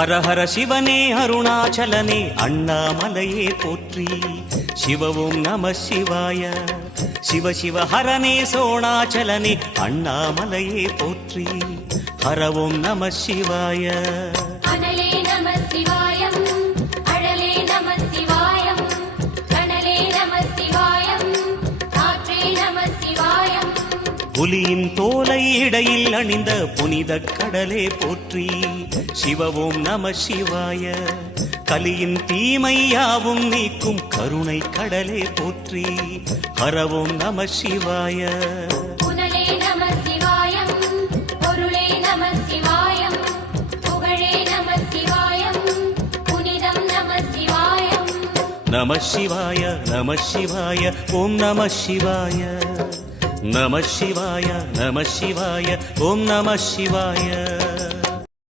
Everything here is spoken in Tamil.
ஹர ஹர சிவனே அருணாச்சலனே அண்ணாமலையே போற்றி. சிவ ஓம் நம சிவாய. சிவ சிவ ஹரனே சோணாச்சலனே அண்ணாமலையே போற்றி. ஹர ஓம் நம சிவாய. அனலே நம சிவாயம், அழலே நம சிவாயம், கனலே நம சிவாயம், காற்றே நம சிவாயம். புலியின் தோலை இடையில் அணிந்த புனித கடலே போற்றி. சிவ ஓம் நம சிவாய. கலியின் தீமையாவும் நீக்கும் கருணை கடலே போற்றி. ஹர ஓம் நம சிவாய. புனலே நம சிவாயம், பொருளே நம சிவாயம், புகழே நம சிவாயம், புனிதம் நம சிவாயம். நம சிவாய நம சிவாய ஓம் நம சிவாய. நம சிவாய நம சிவாய ஓம் நம சிவாய.